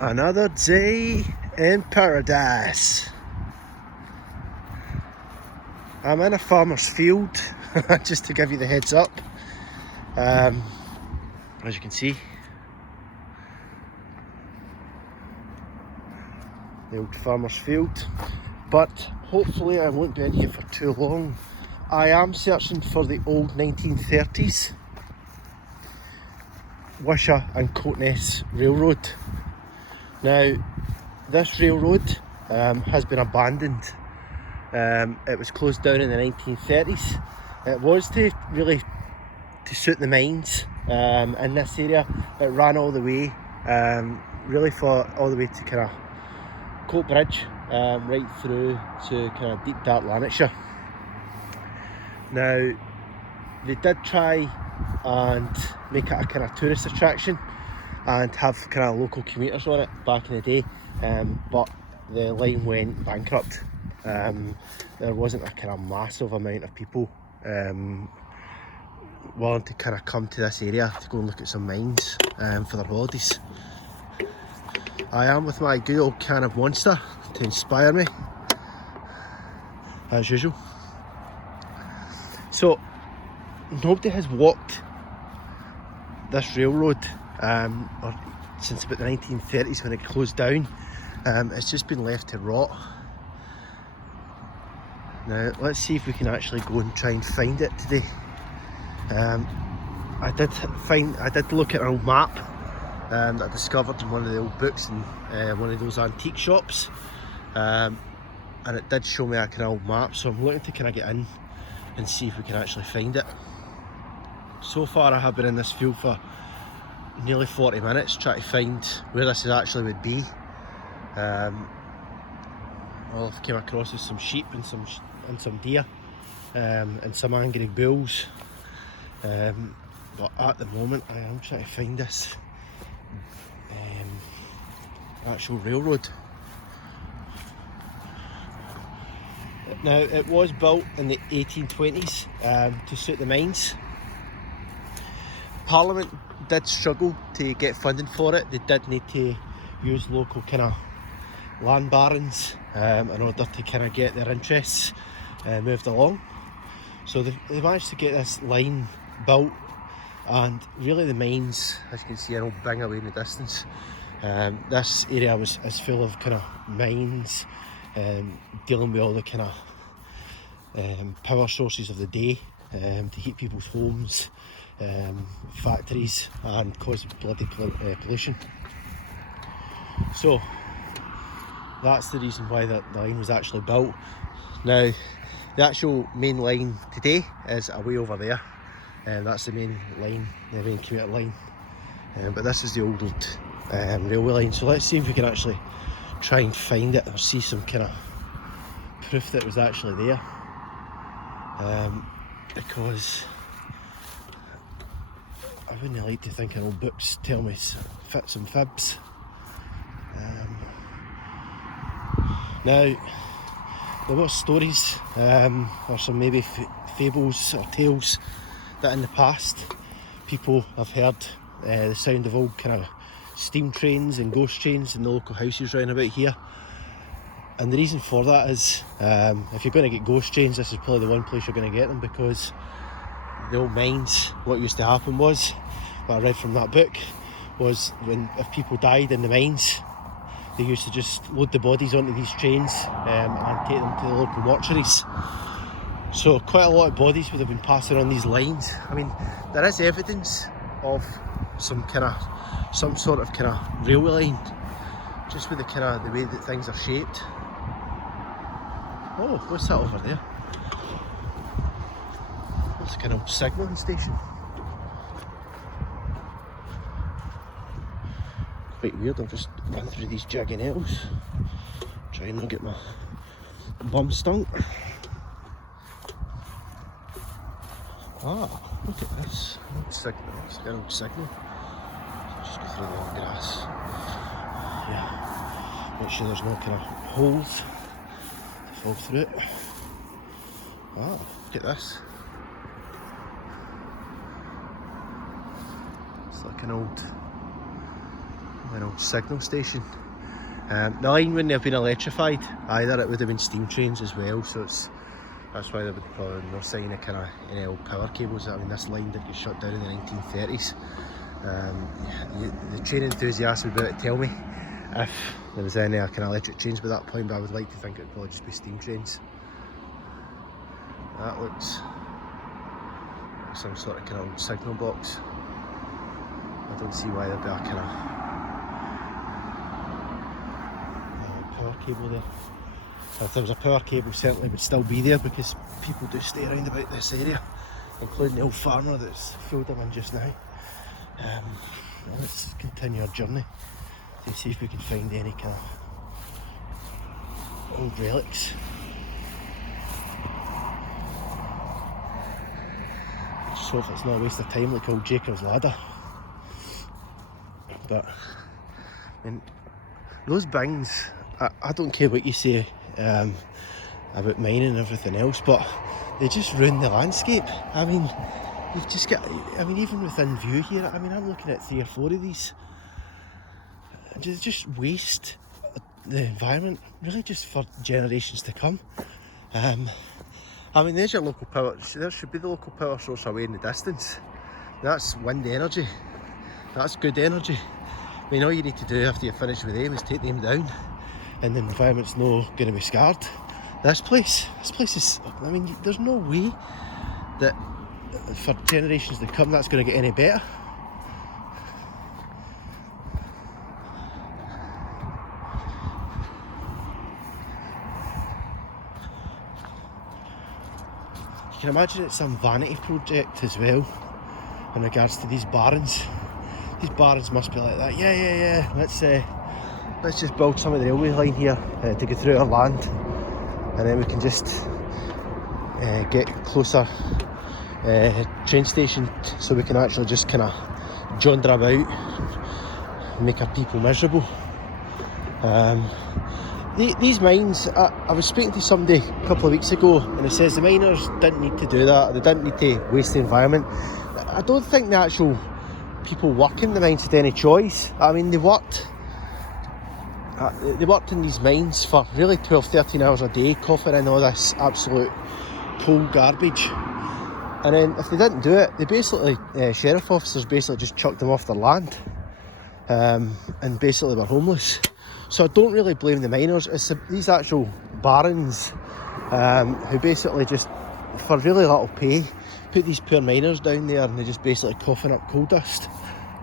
Another day in paradise. I'm in a farmer's field, just to give you the heads up. As you can see, the old farmer's field. But hopefully I won't be in here for too long. I am searching for the old 1930s Wishaw and Coatness Railroad. Now, this railroad has been abandoned. It was closed down in the 1930s. It was to suit the mines in this area. It ran all the way, really for all the way to kind of Coatbridge, right through to kind of deep dark Lanarkshire. Now, they did try and make it a kind of tourist attraction and have kind of local commuters on it back in the day, but the line went bankrupt. There wasn't a kind of massive amount of people willing to kind of come to this area to go and look at some mines for their holidays. I am with my good old can of Monster to inspire me, as usual. So, nobody has walked this railroad since about the 1930s when it closed down. It's just been left to rot. Now let's see if we can actually go and try and find it today. I did look at an old map that I discovered in one of the old books in one of those antique shops, and it did show me a kind of old map, so I'm looking to kind of get in and see if we can actually find it. So far I have been in this field for nearly 40 minutes trying to find where this actually would be. All I've came across is some sheep and some deer and some angry bulls, but at the moment I am trying to find this actual railroad. Now, it was built in the 1820s to suit the mines. Parliament did struggle to get funding for it. They did need to use local kind of land barons in order to kind of get their interests moved along. So they managed to get this line built, and really the mines, as you can see, an old bing away in the distance. This area is full of kind of mines, dealing with all the kind of power sources of the day to heat people's homes, factories, and cause bloody pollution. So that's the reason why the line was actually built. Now, the actual main line today is away over there, and that's the main line, the main commuter line. But this is the old railway line. So let's see if we can actually try and find it or see some kind of proof that it was actually there. Because I wouldn't like to think an old books tell me fits and fibs. Now, there were stories or some maybe fables or tales that in the past people have heard the sound of old kind of steam trains and ghost trains in the local houses round about here. And the reason for that is, if you're going to get ghost trains, this is probably the one place you're going to get them, because the old mines, what used to happen was, what I read from that book, was if people died in the mines, they used to just load the bodies onto these trains and take them to the local mortuaries. So quite a lot of bodies would have been passing on these lines. I mean, there is evidence of some sort of kind of railway line, just with the way that things are shaped. Oh, what's that over there? That's a kind of signalling station. Quite weird. I'm just running through these jagged nettles, trying not get my bum stunk. Ah, look at this. Signal. It's like an old signal. Just go through the long grass. Yeah. Make sure there's no kind of holes to fall through it. Ah, look at this. It's like an old an old signal station. The line wouldn't have been electrified either, it would have been steam trains as well, so that's why there would probably no sign of kind of any old power cables. I mean, this line did get shut down in the 1930s. The train enthusiasts would be able to tell me if there was any kind of electric trains by that point, but I would like to think it would probably just be steam trains. That looks like some sort of kind of old signal box. I don't see why there'd be a kind of power cable there. If there was a power cable, certainly would still be there, because people do stay around about this area, including the old farmer that's filled them in just now. Let's continue our journey to see if we can find any kind of old relics. Just hope it's not a waste of time like old Jacob's Ladder. But I mean, those bings, I don't care what you say about mining and everything else, but they just ruin the landscape. I mean, you've just got, I mean, even within view here, I mean, I'm looking at 3 or 4 of these. Just waste the environment, really, just for generations to come. I mean, there's your local power, there should be the local power source away in the distance. That's wind energy, that's good energy. I mean, all you need to do after you're finished with them is take them down, and the environment's not going to be scarred. This place is, I mean, there's no way that for generations to come that's going to get any better. You can imagine it's some vanity project as well in regards to these barons. These barons must be like that. Yeah. Let's just build some of the railway line here to go through our land, and then we can just get closer train station, so we can actually just kind of jaunder about, make our people miserable. These mines, I was speaking to somebody a couple of weeks ago, and it says the miners didn't need to do that, they didn't need to waste the environment. I don't think the actual people working the mines had any choice. I mean, they worked in these mines for really 12-13 hours a day, coughing in all this absolute coal garbage. And then if they didn't do it, they basically, sheriff officers basically just chucked them off their land, and basically were homeless. So I don't really blame the miners, it's these actual barons who basically just, for really little pay, put these poor miners down there, and they're just basically coughing up coal dust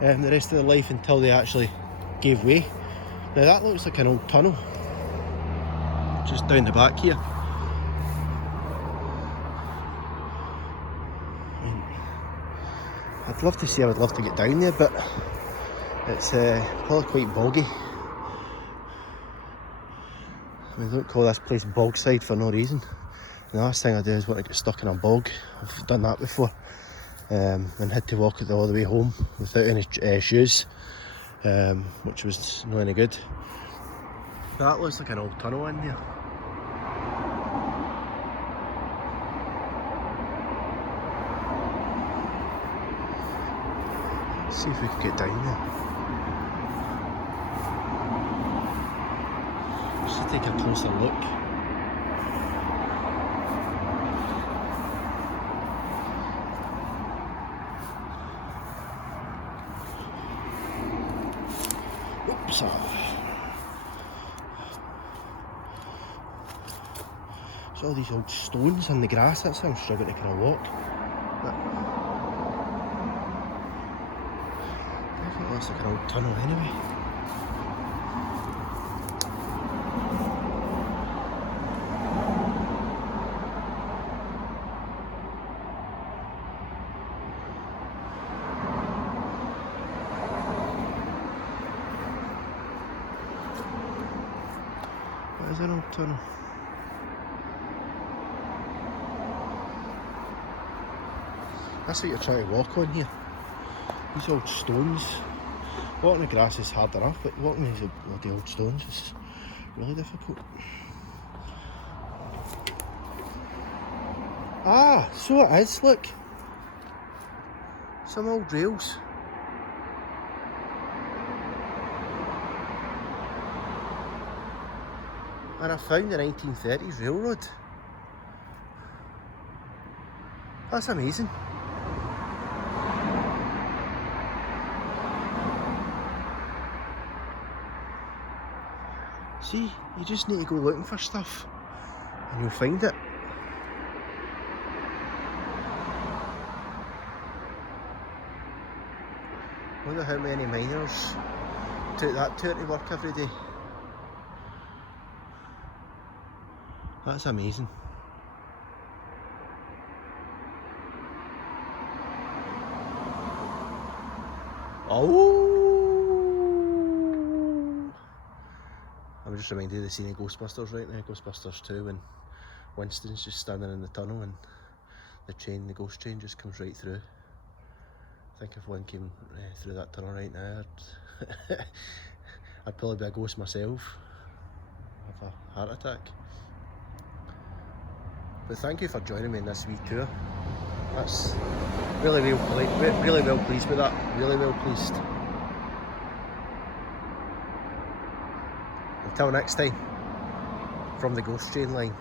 the rest of their life until they actually gave way. Now that looks like an old tunnel, just down the back here. I would love to get down there, but it's probably quite boggy. I mean, don't call this place Bogside for no reason. The last thing I do is want to get stuck in a bog. I've done that before, and had to walk it all the way home without any shoes, which was not any good. That looks like an old tunnel in there. Let's see if we can get down there. Just take a closer look. Oops. There's all these old stones in the grass, that's how I'm struggling to kind of walk. I think that's like an old tunnel anyway. What is an old tunnel? That's what you're trying to walk on here. These old stones. Walking the grass is hard enough, but walking these bloody old stones is really difficult. Ah, so it is, look. Some old rails. And I found the 1930s railroad. That's amazing. See, you just need to go looking for stuff and you'll find it. Wonder how many miners took that tour to work every day. That's amazing. Oh! I'm just reminded of the scene in Ghostbusters right now, Ghostbusters 2, when Winston's just standing in the tunnel and the ghost train just comes right through. I think if one came through that tunnel right now, I'd probably be a ghost myself, have a heart attack. But thank you for joining me in this wee tour. That's really well pleased with that, really well pleased. Until next time, from the Ghost Train line.